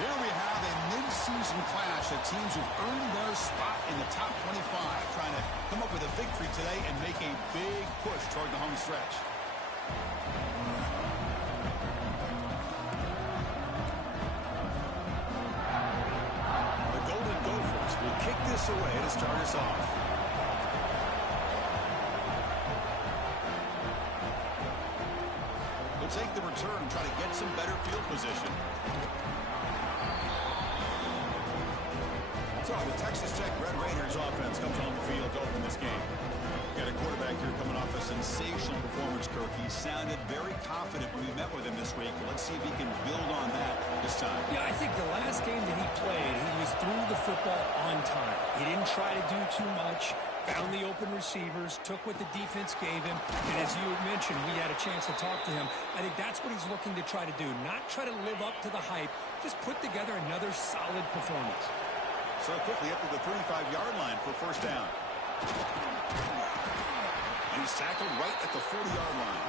Here we have a mid-season clash of teams who've earned their spot in the top 25, trying to come up with a victory today and make a big push toward the home stretch. The Golden Gophers will kick this away to start us off. We'll take the return and try to get some better field position. So the Texas Tech Red Raiders offense comes on the field to open this game. Got a quarterback here coming off a sensational performance, Kirk. He sounded very confident when we met with him this week. Let's see if he can build on that this time. Yeah, I think the last game that he played, he was through the football on time. He didn't try to do too much, found the open receivers, took what the defense gave him, and as you mentioned, we had a chance to talk to him. I think that's what he's looking to try to do, not try to live up to the hype, just put together another solid performance. So quickly up to the 35-yard line for first down. And he's tackled right at the 40-yard line.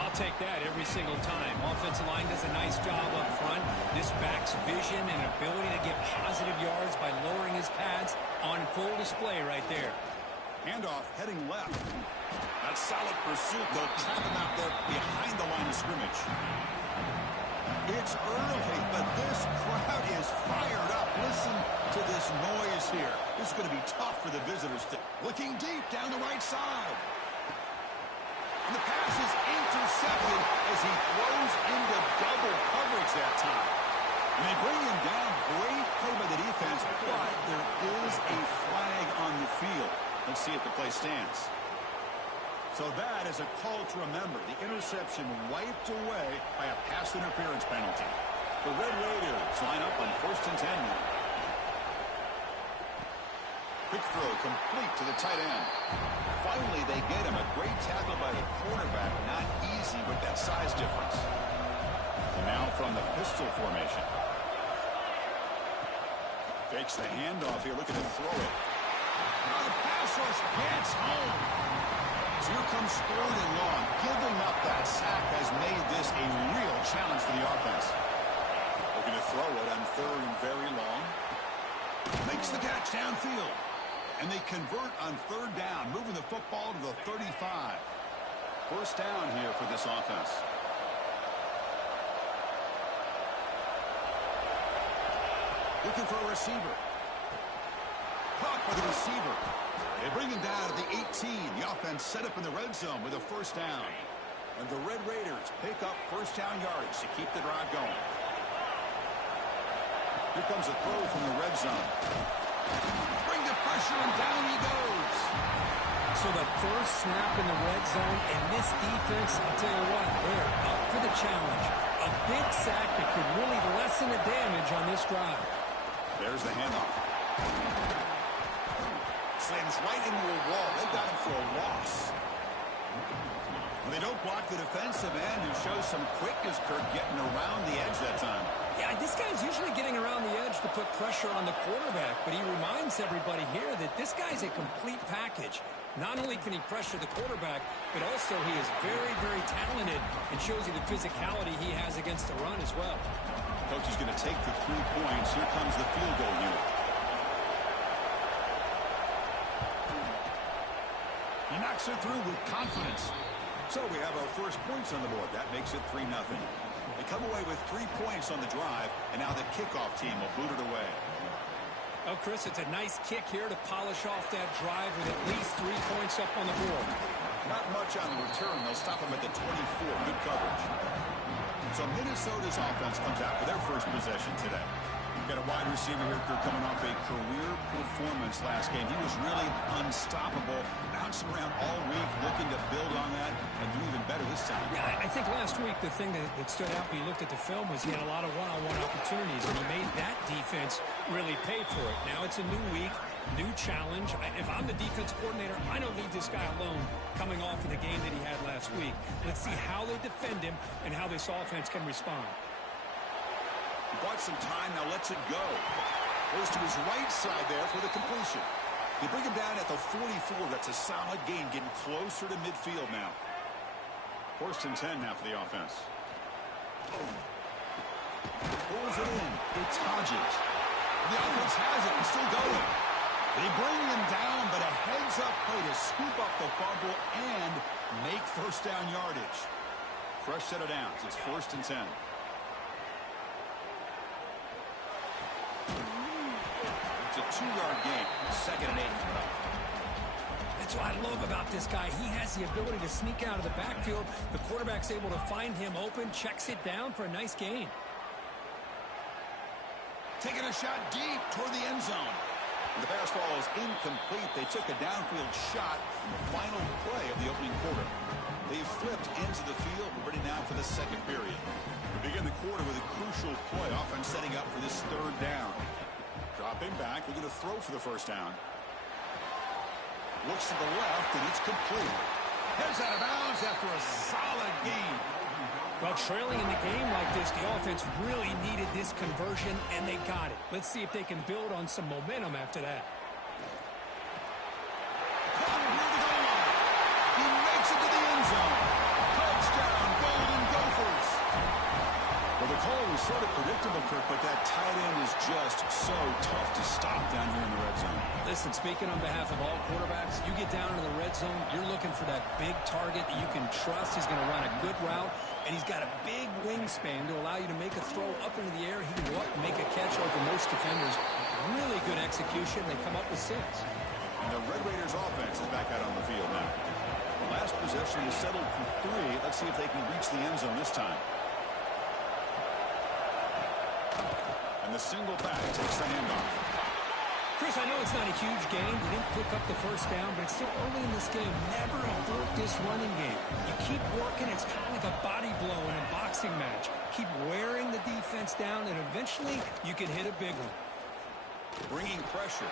I'll take that every single time. Offensive line does a nice job up front. This back's vision and ability to get positive yards by lowering his pads on full display right there. Handoff heading left. That's solid pursuit. They'll trap him out there behind the line of scrimmage. It's early, but this crowd is fired up. Listen to this noise here. This is going to be tough for the visitors. Looking deep down the right side. And the pass is intercepted as he throws into double coverage that time. And they bring him down. Great play by the defense, but there is a flag on the field. Let's see if the play stands. So that is a call to remember. The interception wiped away by a pass interference penalty. The Red Raiders line up on 1st and 10 now. Quick throw complete to the tight end. Finally, they get him. A great tackle by the cornerback. Not easy with that size difference. And now from the pistol formation. Fakes the handoff here, looking to throw it. Now the pass rush gets home. So here comes 3rd and long. Giving up that sack has made this a real challenge for the offense. Looking to throw it on 3rd and very long. Makes the catch downfield. And they convert on 3rd down, moving the football to the 35. First down here for this offense. Looking for a receiver. Caught by the receiver. They bring him down at the 18. The offense set up in the red zone with a first down. And the Red Raiders pick up first down yardage to keep the drive going. Here comes a throw from the red zone. Bring the pressure, and down he goes. So the first snap in the red zone, and this defense, I'll tell you what, they're up for the challenge. A big sack that could really lessen the damage on this drive. There's the handoff. Slams right into a wall. They got him for a loss. Well, they don't block the defensive end, who shows some quickness, Kirk, getting around the edge that time. Yeah, this guy's usually getting around the edge to put pressure on the quarterback, but he reminds everybody here that this guy's a complete package. Not only can he pressure the quarterback, but also he is very, very talented and shows you the physicality he has against the run as well. Coach is going to take the 3 points. Here comes the field goal unit. He knocks it through with confidence. So we have our first points on the board. That makes it 3-0. They come away with 3 points on the drive, and now the kickoff team will boot it away. Oh, Chris, it's a nice kick here to polish off that drive with at least 3 points up on the board. Not much on the return. They'll stop him at the 24. Good coverage. So Minnesota's offense comes out for their first possession today. Got a wide receiver here coming off a career performance last game. He was really unstoppable, bouncing around all week, looking to build on that and do even better this time. Yeah, I think last week the thing that stood out when you looked at the film was he had a lot of one-on-one opportunities, and he made that defense really pay for it. Now it's a new week, new challenge. If I'm the defense coordinator, I don't leave this guy alone coming off of the game that he had last week. Let's see how they defend him and how this offense can respond. He bought some time, now lets it go. Goes to his right side there for the completion. They bring him down at the 44. That's a solid gain, getting closer to midfield now. 1st and 10 now for the offense. Pulls it in. It's Hodges. The offense has it and still going. They bring him down, but a heads-up play to scoop up the fumble and make first down yardage. Fresh set of downs. It's 1st and 10. It's a 2-yard gain. 2nd and 8 coming up. That's what I love about this guy. He has the ability to sneak out of the backfield. The quarterback's able to find him open, checks it down for a nice gain. Taking a shot deep toward the end zone. The pass ball is incomplete. They took a downfield shot in the final play of the opening quarter. They've flipped into the field, ready now for the second period. We begin the quarter with a crucial play. Offense setting up for this 3rd down. Dropping back, looking to throw for the first down. Looks to the left, and it's complete. Heads out of bounds after a solid gain. Well, trailing in the game like this, the offense really needed this conversion, and they got it. Let's see if they can build on some momentum after that. He makes it to the end zone. Touchdown, Golden Gophers. Well, the call was sort of predictable, Kirk, but that tight end is just so tough to stop down here in the red zone. Listen, speaking on behalf of all quarterbacks, you get down into the red zone, you're looking for that big target that you can trust. He's going to run a good route, and he's got a big wingspan to allow you to make a throw up into the air. He can go up and make a catch over most defenders. Really good execution. They come up with 6. And the Red Raiders offense is back out on the field now. The last possession is settled for 3. Let's see if they can reach the end zone this time. And the single back takes the handoff. Chris, I know it's not a huge game. They didn't pick up the first down, but it's still early in this game. Never abort this running game. You keep working. It's kind of like a body blow in a boxing match. Keep wearing the defense down, and eventually you can hit a big one. Bringing pressure.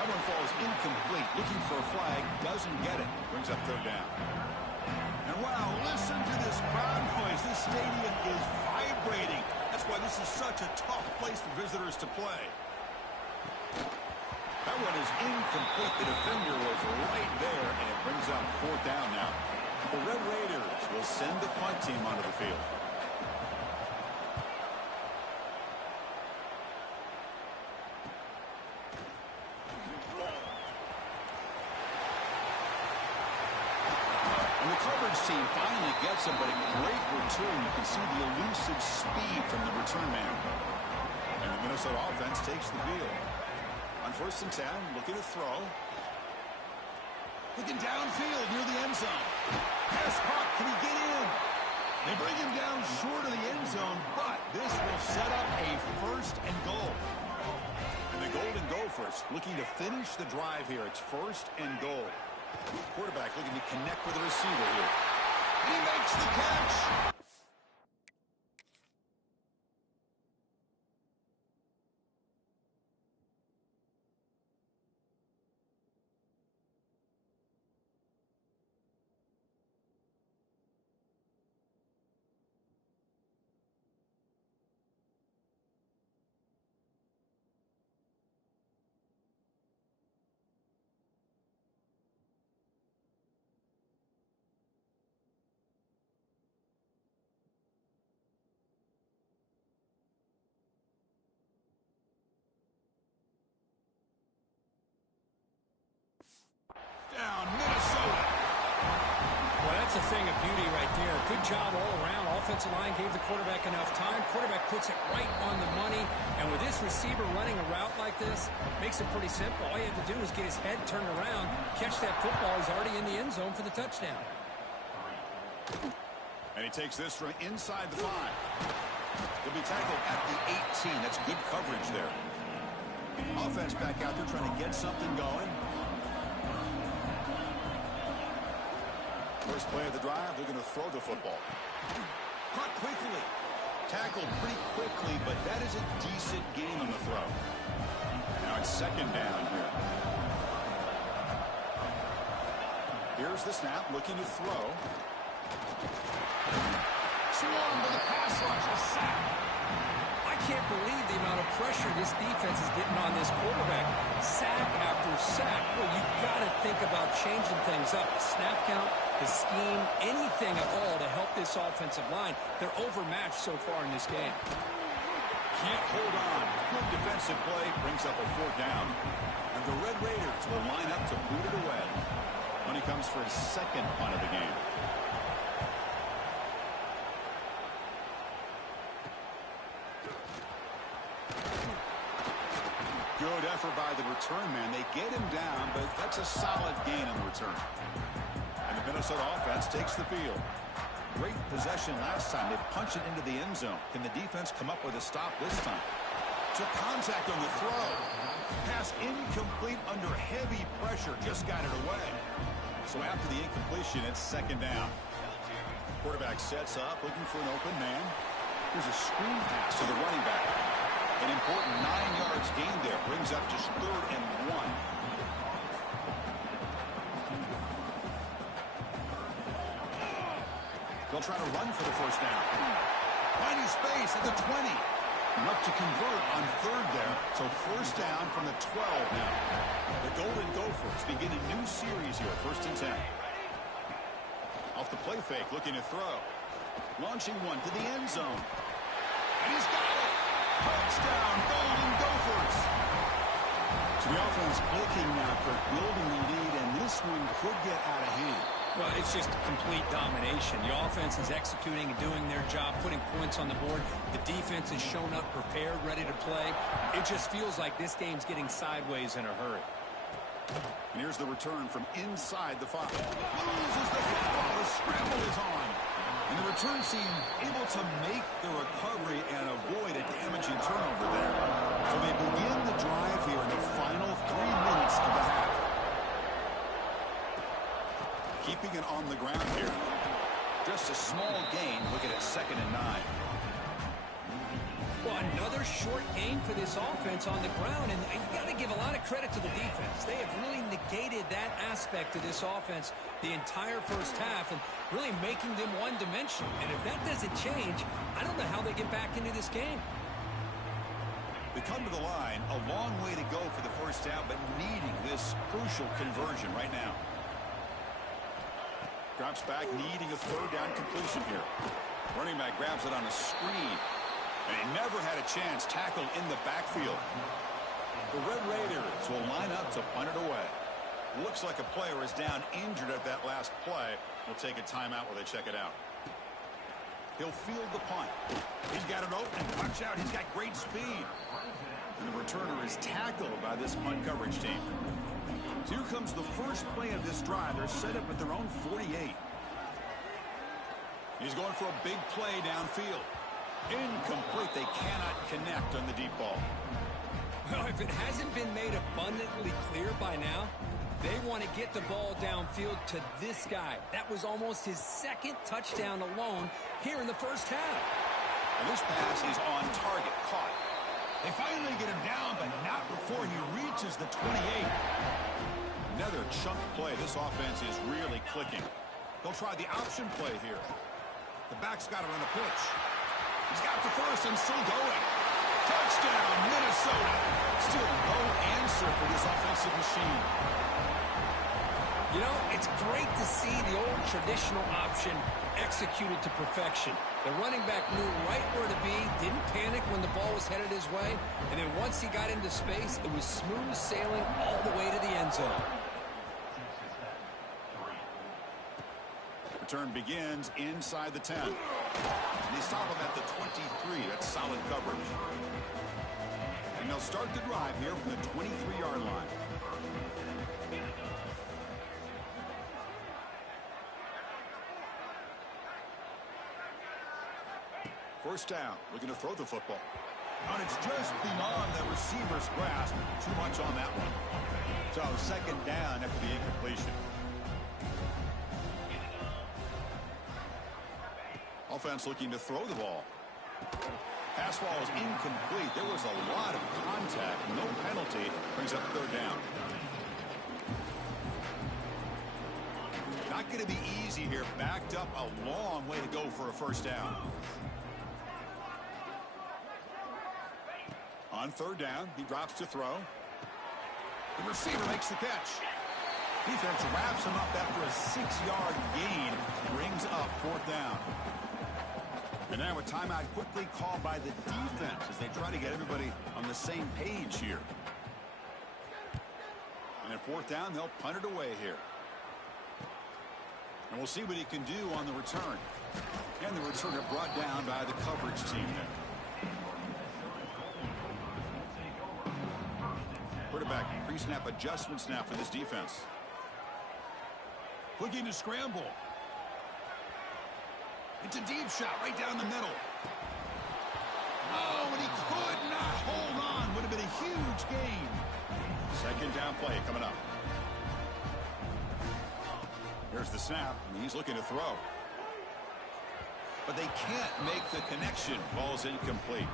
That one falls incomplete. Looking for a flag. Doesn't get it. Brings up 3rd down. And wow, listen to this crowd noise. This stadium is vibrating. That's why this is such a tough place for visitors to play. That one is incomplete. The defender was right there, and it brings up 4th down now. The Red Raiders will send the punt team onto the field. And the coverage team finally gets him, but a great return. You can see the elusive speed from the return man. And the Minnesota offense takes the field. On 1st and 10, looking to throw. Looking downfield near the end zone. Pass caught. Can he get in? They bring him down short of the end zone, but this will set up a 1st and goal. And the Golden Gophers looking to finish the drive here. It's 1st and goal. Quarterback looking to connect with the receiver here. He makes the catch. Down, Minnesota. Well, that's a thing of beauty right there. Good job all around. Offensive line gave the quarterback enough time. Quarterback puts it right on the money. And with this receiver running a route like this, makes it pretty simple. All you have to do is get his head turned around, catch that football. He's already in the end zone for the touchdown. And he takes this from inside the 5. He'll be tackled at the 18. That's good coverage there. Offense back out there trying to get something going. First play of the drive, they're going to throw the football. Caught quickly. Tackled pretty quickly, but that is a decent gain on the throw. Now it's 2nd down here. Here's the snap, looking to throw. Swung with a pass rush, a sack. I can't believe the amount of pressure this defense is getting on this quarterback. Sack after sack. Well, you've got to think about changing things up. The snap count, the scheme, anything at all to help this offensive line. They're overmatched so far in this game. Can't hold on. Good defensive play brings up a 4th down. And the Red Raiders will line up to boot it away when he comes for his 2nd punt of the game. Good effort by the return man. They get him down, but that's a solid gain on the return. And the Minnesota offense takes the field. Great possession last time. They punch it into the end zone. Can the defense come up with a stop this time? Took contact on the throw. Pass incomplete under heavy pressure. Just got it away. So after the incompletion, it's 2nd down. Quarterback sets up, looking for an open man. Here's a screen pass to the running back. An important 9 yards gain there. Brings up just 3rd and 1. They'll try to run for the 1st down. Finding space at the 20. Enough to convert on 3rd there. So 1st down from the 12 now. The Golden Gophers begin a new series here. 1st and 10. Off the play fake, looking to throw. Launching one to the end zone. And he's got it. Touchdown, Golden Gophers. So the offense clicking now, Kirk, building the lead, and this one could get out of hand. Well, it's just complete domination. The offense is executing and doing their job, putting points on the board. The defense has shown up prepared, ready to play. It just feels like this game's getting sideways in a hurry. And here's the return from inside the 5. Loses the football. The scramble is on. And the return team able to make the recovery and avoid a damaging turnover there. So they begin the drive here in the final 3 minutes of the half. Keeping it on the ground here. Just a small gain. Look at it, 2nd and 9. Well, another short game for this offense on the ground, and you got to give a lot of credit to the defense. They have really negated that aspect of this offense the entire 1st half and really making them one-dimensional. And if that doesn't change, I don't know how they get back into this game. They come to the line, a long way to go for the 1st down, but needing this crucial conversion right now. Drops back, needing a 3rd down completion here. Running back grabs it on a screen. And he never had a chance tackled in the backfield. The Red Raiders will line up to punt it away. Looks like a player is down injured at that last play. We'll take a timeout while they check it out. He'll field the punt. He's got it open. Watch out. He's got great speed. And the returner is tackled by this punt coverage team. So here comes the first play of this drive. They're set up at their own 48. He's going for a big play downfield. Incomplete. They cannot connect on the deep ball. Well, if it hasn't been made abundantly clear by now, they want to get the ball downfield to this guy. That was almost his 2nd touchdown alone here in the 1st half. And this pass is on target. Caught. They finally get him down, but not before he reaches the 28. Another chunk play. This offense is really clicking. They'll try the option play here. The back's got it on the pitch. He's got the 1st and still going. Touchdown, Minnesota. Still no answer for this offensive machine. You know, it's great to see the old traditional option executed to perfection. The running back knew right where to be, didn't panic when the ball was headed his way, and then once he got into space, it was smooth sailing all the way to the end zone. Return begins inside the 10. And they stop him at the 23. That's solid coverage. And they'll start the drive here from the 23-yard line. First down, looking to throw the football. And it's just beyond the receiver's grasp. Too much on that one. So 2nd down after the incompletion. Offense looking to throw the ball. Pass ball is incomplete. There was a lot of contact. No penalty. Brings up 3rd down. Not going to be easy here. Backed up a long way to go for a 1st down. On third down, he drops to throw. The receiver makes the catch. Defense wraps him up after a 6-yard gain. Brings up fourth down. And now a timeout quickly called by the defense as they try to get everybody on the same page here. And at fourth down, they'll punt it away here. And we'll see what he can do on the return. And the returner brought down by the coverage team there. Quarterback pre-snap adjustments now for this defense. Looking to scramble. It's a deep shot right down the middle. Oh, and he could not hold on. Would have been a huge gain. Second down play coming up. Here's the snap, and he's looking to throw. But they can't make the connection. Ball's incomplete.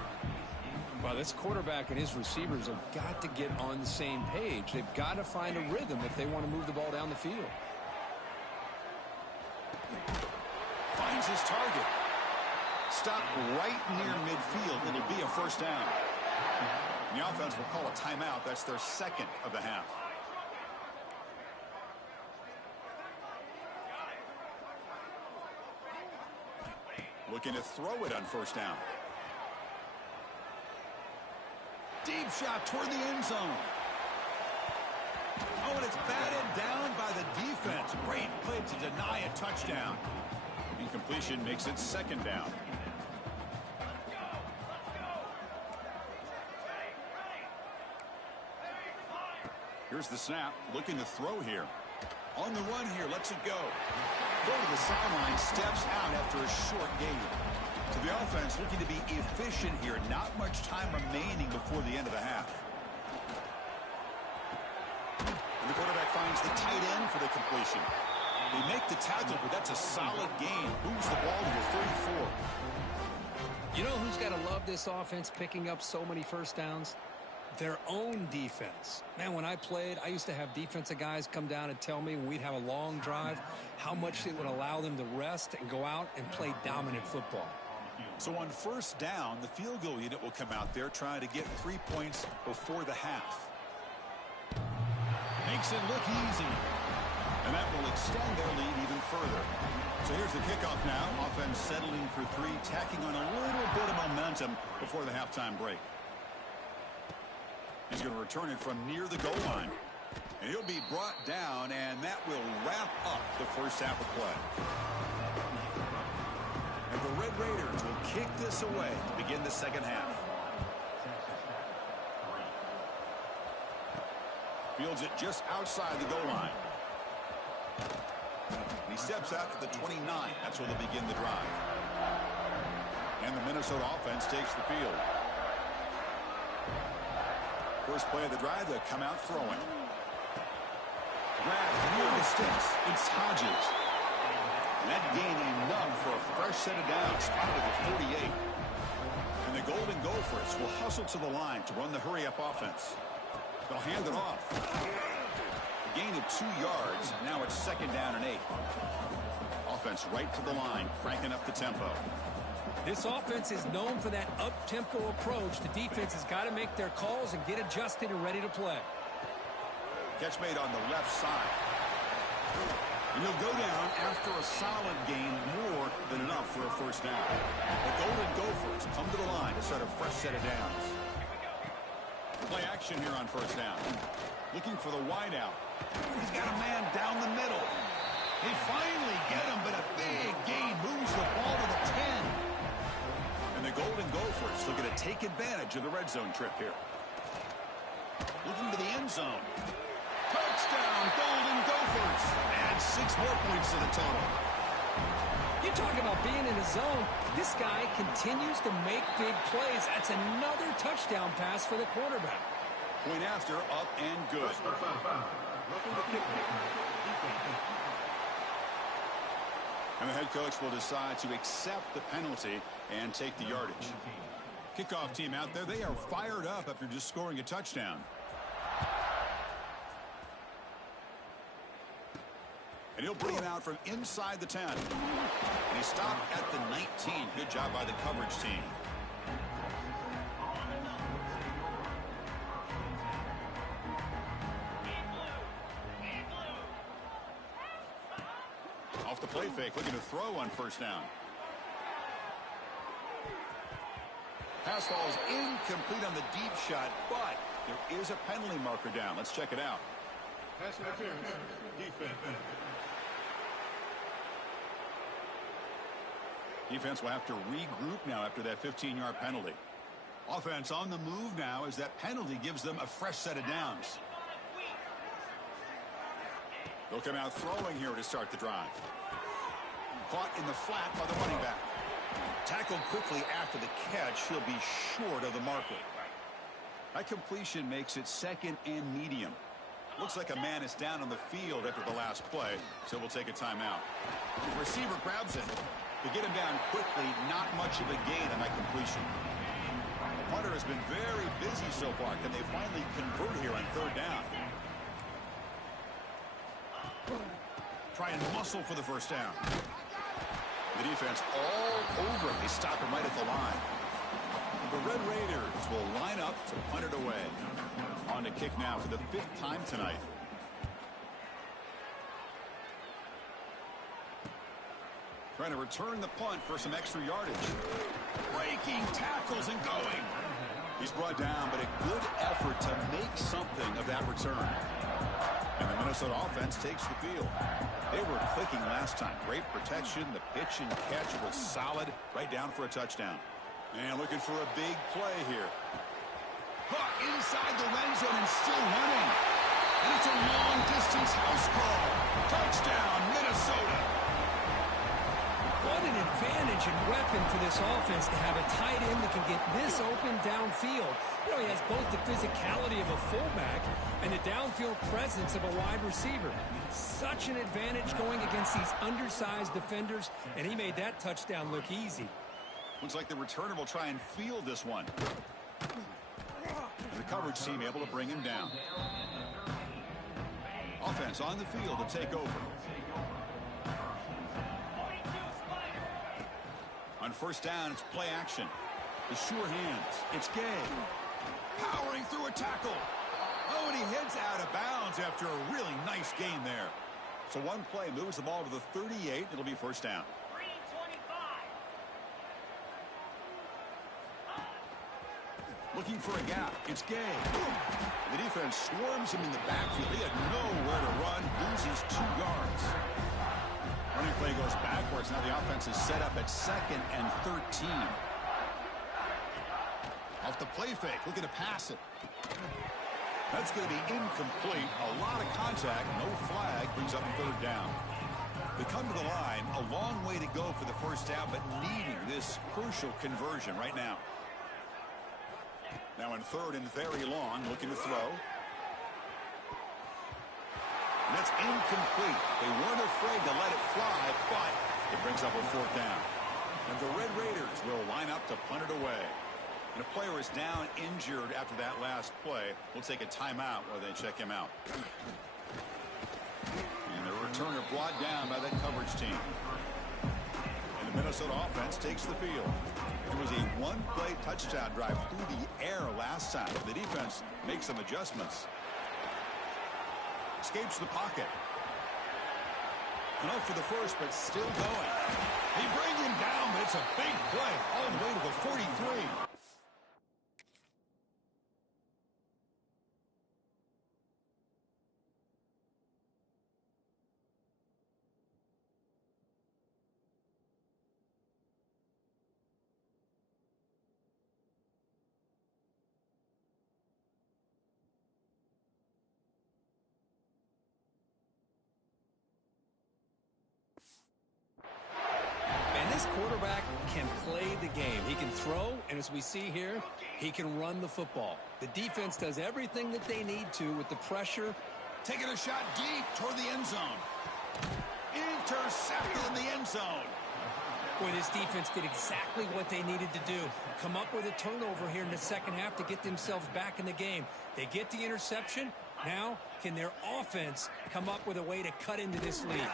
Well, this quarterback and his receivers have got to get on the same page. They've got to find a rhythm if they want to move the ball down the field. Finds his target. Stopped right near midfield. It'll be a first down. The offense will call a timeout. That's their second of the half. Looking to throw it on first down. Deep shot toward the end zone. Oh, and it's batted down by the defense. Great play to deny a touchdown. Incompletion makes it second down. Here's the snap. Looking to throw here. On the run here. Lets it go. Go to the sideline. Steps out after a short gain. So the offense looking to be efficient here. Not much time remaining before the end of the half. And the quarterback finds the tight end for the completion. They make the tackle, but that's a solid gain. Moves the ball to the 34. You know who's got to love this offense picking up so many first downs? Their own defense. Man, when I played, I used to have defensive guys come down and tell me when we'd have a long drive how much it would allow them to rest and go out and play dominant football. So on first down, the field goal unit will come out there trying to get 3 points before the half. Makes it look easy. And that will extend their lead even further. So here's the kickoff now. Offense settling for three, tacking on a little bit of momentum before the halftime break. He's going to return it from near the goal line. And he'll be brought down, and that will wrap up the first half of play. And the Red Raiders will kick this away to begin the second half. Fields it just outside the goal line. And he steps out to the 29. That's where they'll begin the drive. And the Minnesota offense takes the field. First play of the drive, they'll come out throwing. Grab near the sticks. It's Hodges. And that gained enough for a fresh set of downs. Spotted at the 48. And the Golden Gophers will hustle to the line to run the hurry-up offense. They'll hand it off. A gain of 2 yards. Now it's second down and 8. Offense right to the line, cranking up the tempo. This offense is known for that up-tempo approach. The defense has got to make their calls and get adjusted and ready to play. Catch made on the left side. And he'll go down after a solid gain, more than enough for a first down. The Golden Gophers come to the line to start a fresh set of downs. Play action here on first down. Looking for the wideout. He's got a man down the middle. They finally get him, but a big gain moves the ball to the 10. And the Golden Gophers looking to take advantage of the red zone trip here. Looking to the end zone. Touchdown, Golden Gophers. Add 6 more points to the total. You talk about being in the zone. This guy continues to make big plays. That's another touchdown pass for the quarterback. Point after, up and good. And the head coach will decide to accept the penalty and take the yardage. Kickoff team out there, they are fired up after just scoring a touchdown. And he'll bring him out from inside the 10. And he stopped at the 19. Good job by the coverage team. Off the play fake, looking to throw on first down. Pass falls incomplete on the deep shot, but there is a penalty marker down. Let's check it out. Pass interference. Defense. Defense will have to regroup now after that 15-yard penalty. Offense on the move now as that penalty gives them a fresh set of downs. They'll come out throwing here to start the drive. Caught in the flat by the running back. Tackled quickly after the catch. He'll be short of the marker. That completion makes it second and medium. Looks like a man is down on the field after the last play, so we'll take a timeout. The receiver grabs it. To get him down quickly, not much of a gain on that completion. The punter has been very busy so far. Can they finally convert here on third down? Try and muscle for the first down. The defense all over him. They stop him right at the line. The Red Raiders will line up to punt it away. On to kick now for the 5th time tonight. Trying to return the punt for some extra yardage. Breaking tackles and going. He's brought down, but a good effort to make something of that return. And the Minnesota offense takes the field. They were clicking last time. Great protection. The pitch and catch was solid. Right down for a touchdown. And looking for a big play here. Caught inside the red zone and still running. And it's a long-distance house call. Touchdown, Minnesota. What an advantage and weapon for this offense to have a tight end that can get this open downfield. You know, he has both the physicality of a fullback and the downfield presence of a wide receiver. Such an advantage going against these undersized defenders, and he made that touchdown look easy. Looks like the returner will try and field this one. The coverage team able to bring him down. Offense on the field to take over. On first down, it's play action. The sure hands. It's Gay. Powering through a tackle. Oh, and he heads out of bounds after a really nice gain there. So one play moves the ball to the 38. It'll be first down. Looking for a gap. It's Gay. The defense swarms him in the backfield. He had nowhere to run. Loses 2 yards. Running play goes backwards. Now the offense is set up at 2nd and 13. Off the play fake. Looking to pass it. That's going to be incomplete. A lot of contact. No flag. Brings up 3rd down. They come to the line. A long way to go for the first down, but needing this crucial conversion right now. Now in 3rd and very long. Looking to throw. That's incomplete. They weren't afraid to let it fly, but it brings up a 4th down. And the Red Raiders will line up to punt it away. And a player is down injured after that last play. We'll take a timeout while they check him out. And the returner brought down by that coverage team. And the Minnesota offense takes the field. It was a 1-play touchdown drive through the air last time. The defense makes some adjustments. Escapes the pocket. Enough for the first, but still going. They bring him down, but it's a big play all the way to the 43. This quarterback can play the game. He can throw, and as we see here, he can run the football. The defense does everything that they need to with the pressure. Taking a shot deep toward the end zone. Intercepted in the end zone. Boy, this defense did exactly what they needed to do. Come up with a turnover here in the second half to get themselves back in the game. They get the interception. Now, can their offense come up with a way to cut into this lead?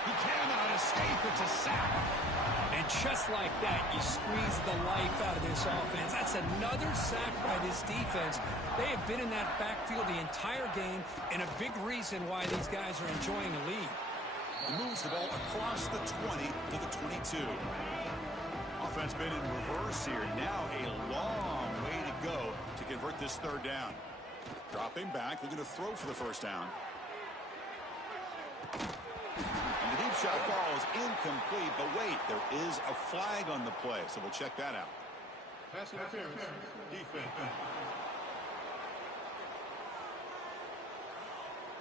He cannot escape. It's a sack. And just like that, you squeeze the life out of this offense. That's another sack by this defense. They have been in that backfield the entire game, and a big reason why these guys are enjoying a lead. and moves the ball across the 20 to the 22. Offense been in reverse here. Now a long way to go to convert this third down. Dropping back, looking to throw for the first down. And the deep shot falls incomplete, but wait, there is a flag on the play, so we'll check that out. Pass interference. Defense.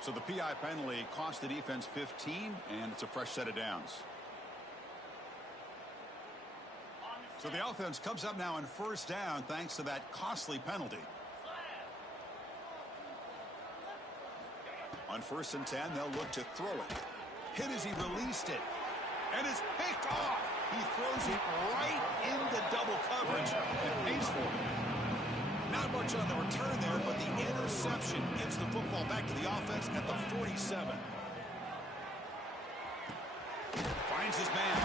So the PI penalty cost the defense 15, and it's a fresh set of downs. So the offense comes up now on first down thanks to that costly penalty. On 1st and 10, they'll look to throw it. Hit as he released it. And it's picked off. He throws it right into double coverage and pays for it. Not much on the return there, but the interception gives the football back to the offense at the 47. Finds his man.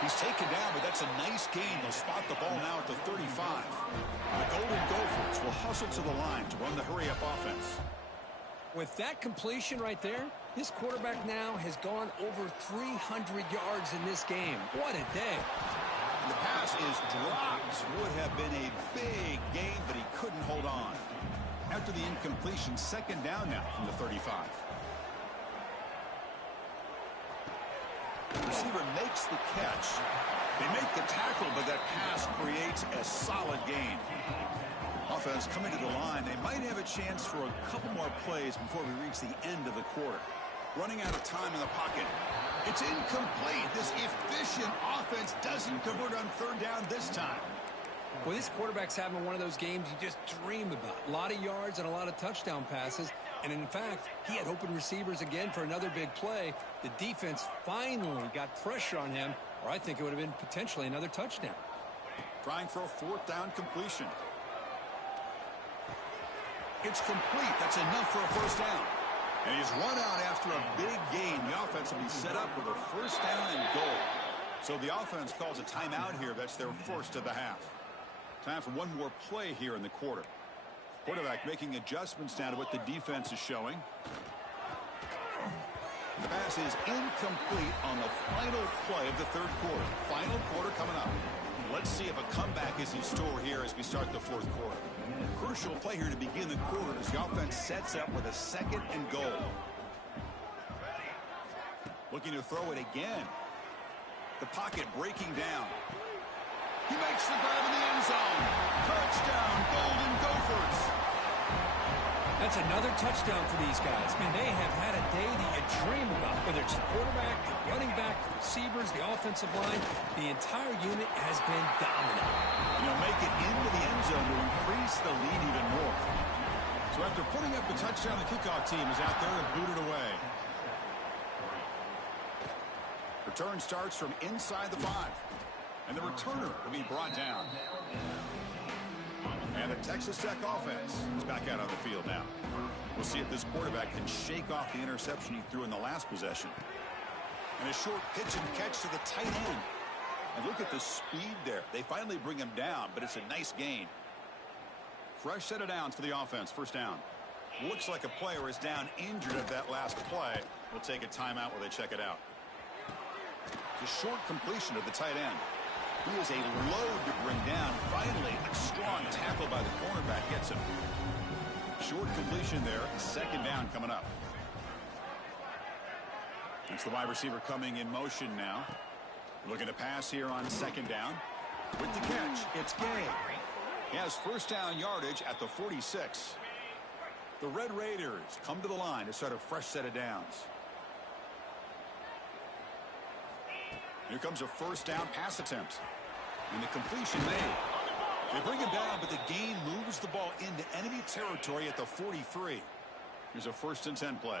He's taken down, but that's a nice gain. They'll spot the ball now at the 35. The Golden Gophers will hustle to the line to run the hurry-up offense. With that completion right there, this quarterback now has gone over 300 yards in this game. What a day. The pass is dropped. Would have been a big gain, but he couldn't hold on. After the incompletion, second down now from the 35. The receiver makes the catch. They make the tackle, but that pass creates a solid gain. Offense coming to the line. They might have a chance for a couple more plays before we reach the end of the quarter. Running out of time in the pocket. It's incomplete. This efficient offense doesn't convert on third down this time. Well, this quarterback's having one of those games you just dream about. A lot of yards and a lot of touchdown passes. And in fact, he had open receivers again for another big play. The defense finally got pressure on him, or I think it would have been potentially another touchdown. Trying for a fourth down completion. It's complete. That's enough for a first down. And he's run out after a big gain. The offense will be set up with a first down and goal. So the offense calls a timeout here. That's their first of the half. Time for one more play here in the quarter. Quarterback making adjustments now to what the defense is showing. The pass is incomplete on the final play of the third quarter. Final quarter coming up. Let's see if a comeback is in store here as we start the fourth quarter. Crucial play here to begin the quarter as the offense sets up with a second and goal. Looking to throw it again. The pocket breaking down. He makes the grab in the end zone. Touchdown, Golden Gophers. That's another touchdown for these guys. Man, they have had a day that you dream about. Whether it's the quarterback, the running back, the receivers, the offensive line, the entire unit has been dominant. And he'll make it into the end zone to increase the lead even more. So after putting up the touchdown, the kickoff team is out there and booted away. Return starts from inside the 5. And the returner will be brought down. And the Texas Tech offense is back out on the field now. We'll see if this quarterback can shake off the interception he threw in the last possession. And a short pitch and catch to the tight end. And look at the speed there. They finally bring him down, but it's a nice gain. Fresh set of downs for the offense. First down. Looks like a player is down injured at that last play. We'll take a timeout while they check it out. It's a short completion to the tight end. He is a load to bring down. Finally, a strong tackle by the cornerback gets him. Short completion there. Second down coming up. It's the wide receiver coming in motion now. Looking to pass here on second down. With the catch, it's Gay. He has first down yardage at the 46. The Red Raiders come to the line to start a fresh set of downs. Here comes a first down pass attempt. And the completion made. They bring him down, but the gain moves the ball into enemy territory at the 43. Here's a 1st and 10 play.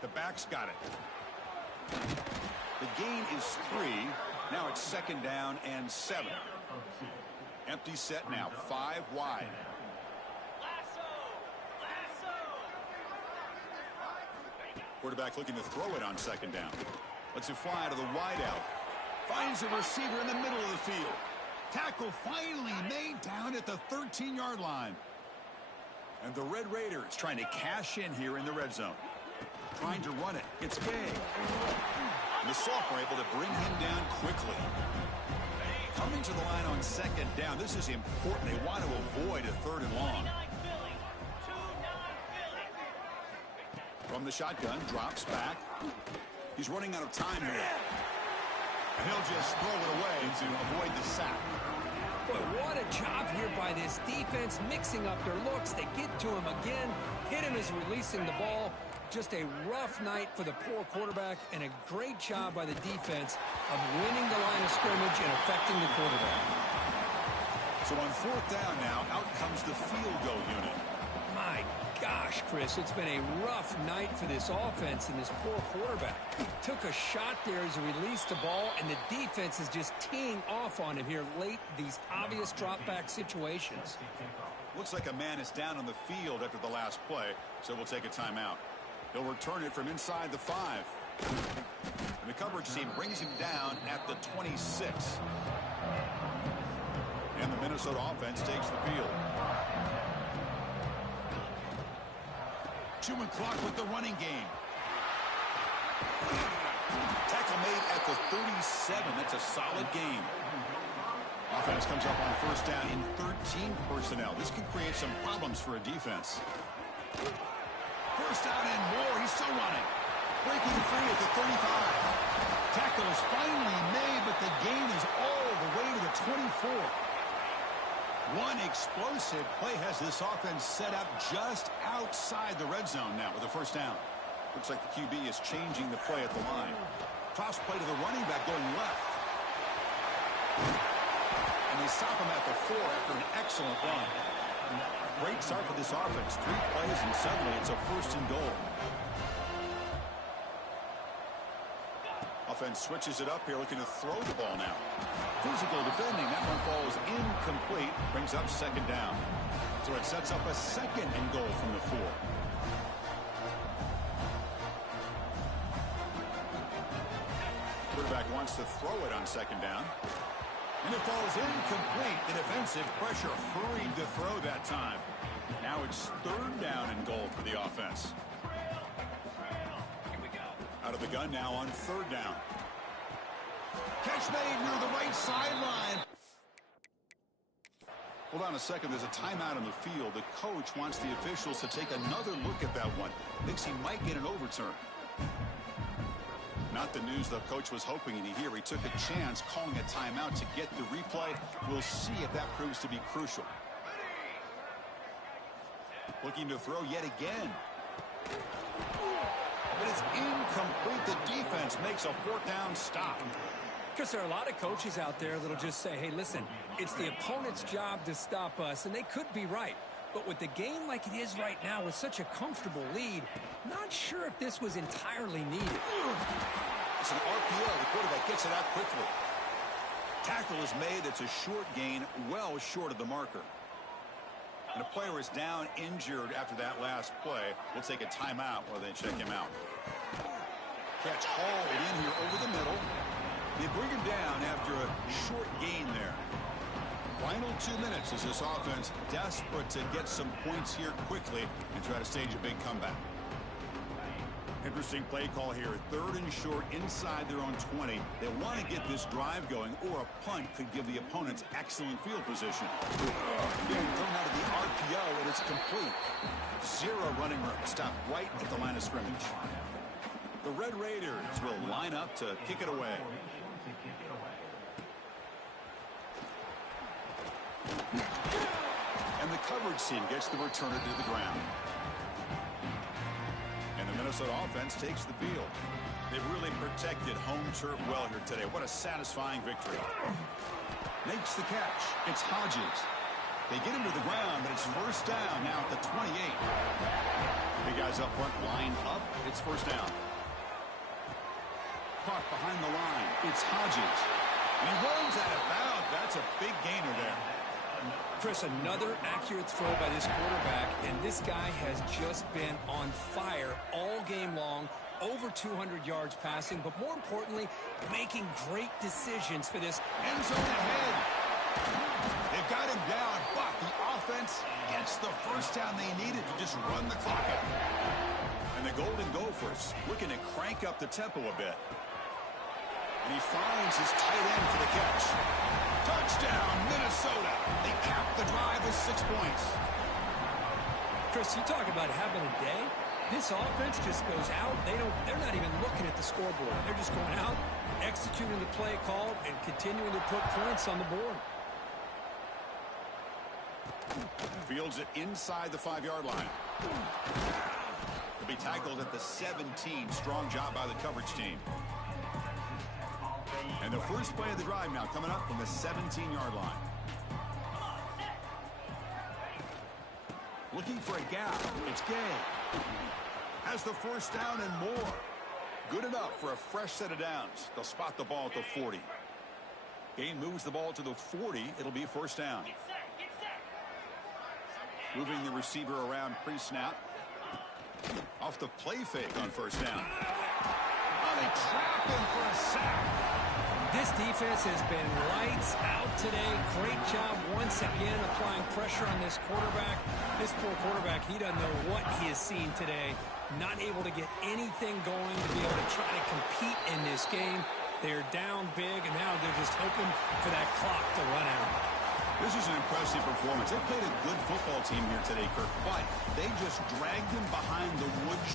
The back's got it. The gain is 3. Now it's second down and 7. Empty set now, 5 wide. Quarterback looking to throw it on second down. Lets it fly to the wideout. Finds a receiver in the middle of the field. Tackle finally made down at the 13-yard line. And the Red Raiders trying to cash in here in the red zone. Trying to run it. It's Gay. And the Sophomore able to bring him down quickly. Coming to the line on second down. This is important. They want to avoid a third and long. From the shotgun, drops back. He's running out of time here. And he'll just throw it away to avoid the sack. Boy, what a job here by this defense, mixing up their looks. They get to him again, hit him as releasing the ball. Just a rough night for the poor quarterback, and a great job by the defense of winning the line of scrimmage and affecting the quarterback. So on fourth down now, out comes the field goal unit. My gosh, Chris, it's been a rough night for this offense and this poor quarterback. Took a shot there as he released the ball, and the defense is just teeing off on him here late, these obvious drop-back situations. Looks like a man is down on the field after the last play, so we'll take a timeout. He'll return it from inside the 5. And the coverage team brings him down at the 26. And the Minnesota offense takes the field. Chewing clock with the running game. Tackle made at the 37. That's a solid game. Offense comes up on first down in 13 personnel. This can create some problems for a defense. First down and more. He's still running. Breaking free at the 35. Tackle is finally made, but the gain is all the way to the 24. One explosive play has this offense set up just outside the red zone now with a first down. Looks like the QB is changing the play at the line. Toss play to the running back going left. And they stop him at the 4 after an excellent run. Great start for this offense. 3 plays and suddenly it's a first and goal. Offense switches it up here, looking to throw the ball now. Physical defending. That one falls incomplete. Brings up second down. So it sets up a second and goal from the 4. Quarterback wants to throw it on second down. And it falls incomplete. The defensive pressure hurried to throw that time. Now it's third down and goal for the offense. Out of the gun now on third down. Catch made near the right sideline. Hold on a second. There's a timeout on the field. The coach wants the officials to take another look at that one. Thinks he might get an overturn. Not the news the coach was hoping to hear. He took a chance calling a timeout to get the replay. We'll see if that proves to be crucial. Looking to throw yet again. But it's incomplete. The defense makes a fourth down stop. Because there are a lot of coaches out there that'll just say, hey, listen, it's the opponent's job to stop us, and they could be right. But with the game like it is right now with such a comfortable lead, not sure if this was entirely needed. It's an RPO. The quarterback gets it out quickly. Tackle is made. It's a short gain, well short of the marker. And a player is down injured after that last play. We'll take a timeout while they check him out. Catch hauled in here over the middle. They bring him down after a short gain there. Final 2 minutes as this offense desperate to get some points here quickly and try to stage a big comeback. Interesting play call here. Third and short inside their own 20. They want to get this drive going, or a punt could give the opponents excellent field position. Being thrown out of the RPO, and it's complete. 0 running room. Stop right at the line of scrimmage. The Red Raiders will line up to kick it away. And the coverage team gets the returner to the ground. And the Minnesota offense takes the field. They've really protected home turf well here today. What a satisfying victory. Makes the catch. It's Hodges. They get him to the ground, but it's first down now at the 28. The guys up front line up. It's first down. Caught behind the line. It's Hodges. And he runs out of bounds. That's a big gainer there. Chris, another accurate throw by this quarterback, and this guy has just been on fire all game long. Over 200 yards passing, but more importantly, making great decisions for this. End zone ahead. They've got him down, but the offense gets the first first down they needed to just run the clock out. And the Golden Gophers looking to crank up the tempo a bit. And he finds his tight end for the catch. Touchdown, Minnesota. They cap the drive with 6 points. Chris, you talk about having a day. This offense just goes out. They're not even looking at the scoreboard. They're just going out, executing the play called, and continuing to put points on the board. Fields it inside the 5-yard line. He'll be tackled at the 17. Strong job by the coverage team. And the first play of the drive now coming up from the 17-yard line. Looking for a gap. It's Gay. Has the first down and more. Good enough for a fresh set of downs. They'll spot the ball at the 40. Gay moves the ball to the 40. It'll be first down. Moving the receiver around pre-snap. Off the play fake on first down. Oh, they trap him for a sack. This defense has been lights out today. Great job once again applying pressure on this quarterback. This poor quarterback, he doesn't know what he has seen today. Not able to get anything going to be able to try to compete in this game. They're down big, and now they're just hoping for that clock to run out. This is an impressive performance. They played a good football team here today, Kirk, but they just dragged him behind the woods.